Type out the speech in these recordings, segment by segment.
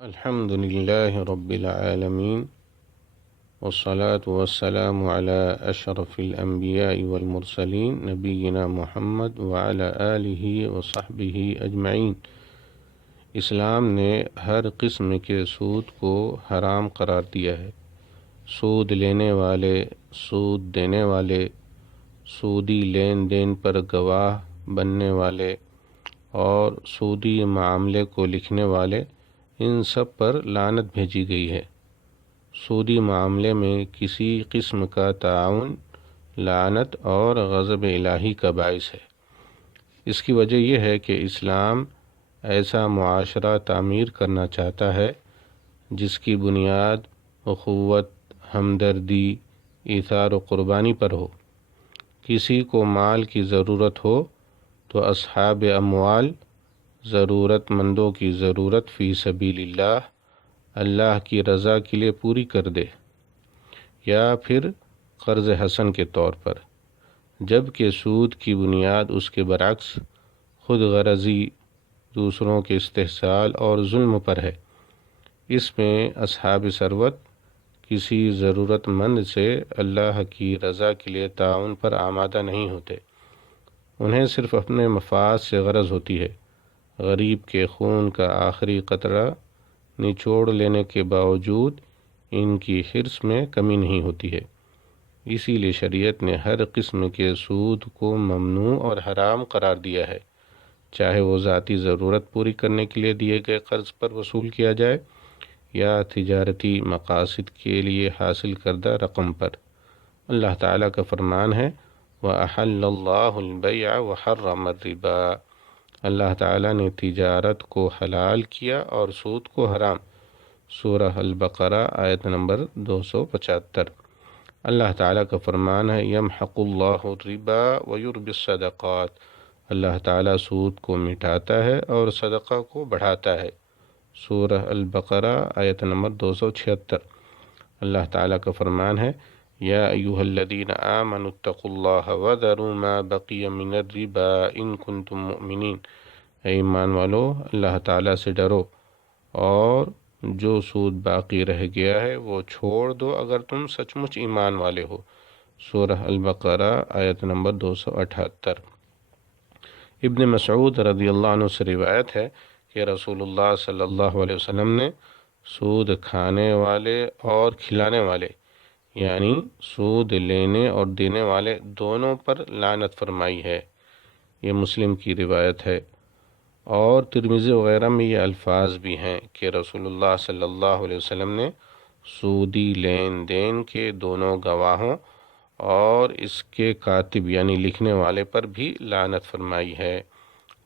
الحمد لله رب العالمين والصلاة والسلام على أشرف الأنبياء والمرسلين نبينا محمد وعلى آله وصحبه أجمعين۔ اسلام نے ہر قسم کے سود کو حرام قرار دیا ہے۔ سود لینے والے، سود دینے والے، سودی لین دین پر گواہ بننے والے اور سودی معاملے کو لکھنے والے، ان سب پر لعنت بھیجی گئی ہے۔ سودی معاملے میں کسی قسم کا تعاون لعنت اور غضب الہی کا باعث ہے۔ اس کی وجہ یہ ہے کہ اسلام ایسا معاشرہ تعمیر کرنا چاہتا ہے جس کی بنیاد اخوت، ہمدردی، ایثار و قربانی پر ہو۔ کسی کو مال کی ضرورت ہو تو اصحاب اموال ضرورت مندوں کی ضرورت فی سبیل اللہ کی رضا کے لیے پوری کر دے، یا پھر قرض حسن کے طور پر، جبکہ سود کی بنیاد اس کے برعکس خود غرضی، دوسروں کے استحصال اور ظلم پر ہے۔ اس میں اصحاب ثروت کسی ضرورت مند سے اللہ کی رضا کے لیے تعاون پر آمادہ نہیں ہوتے۔ انہیں صرف اپنے مفاد سے غرض ہوتی ہے۔ غریب کے خون کا آخری قطرہ نچوڑ لینے کے باوجود ان کی حرص میں کمی نہیں ہوتی ہے۔ اسی لیے شریعت نے ہر قسم کے سود کو ممنوع اور حرام قرار دیا ہے، چاہے وہ ذاتی ضرورت پوری کرنے کے لیے دیے گئے قرض پر وصول کیا جائے یا تجارتی مقاصد کے لیے حاصل کردہ رقم پر۔ اللہ تعالیٰ کا فرمان ہے وَأَحَلَّ اللَّهُ الْبَيْعَ وَحَرَّمَ الرِّبَا۔ اللہ تعالیٰ نے تجارت کو حلال کیا اور سود کو حرام۔ سورہ البقرہ آیت نمبر 275۔ اللہ تعالیٰ کا فرمان ہے یمحق اللہ الربا ویربی الصدقات۔ اللہ تعالیٰ سود کو مٹاتا ہے اور صدقہ کو بڑھاتا ہے۔ سورہ البقرہ آیت نمبر 276۔ اللہ تعالیٰ کا فرمان ہے یا ایھا الذین آمنوا اتقوا اللہ وذروا ما بقی من الربا ان کنتم مؤمنین۔ اے ایمان والو، اللہ تعالیٰ سے ڈرو اور جو سود باقی رہ گیا ہے وہ چھوڑ دو اگر تم سچ مچ ایمان والے ہو۔ سورہ البقرہ آیت نمبر 278۔ ابن مسعود رضی اللہ عنہ سے روایت ہے کہ رسول اللہ صلی اللہ علیہ وسلم نے سود کھانے والے اور کھلانے والے، یعنی سود لینے اور دینے والے دونوں پر لعنت فرمائی ہے۔ یہ مسلم کی روایت ہے، اور ترمذی وغیرہ میں یہ الفاظ بھی ہیں کہ رسول اللہ صلی اللہ علیہ وسلم نے سودی لین دین کے دونوں گواہوں اور اس کے کاتب یعنی لکھنے والے پر بھی لعنت فرمائی ہے۔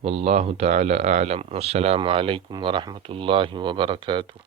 واللہ تعالی اعلم۔ والسلام علیکم ورحمۃ اللہ وبرکاتہ۔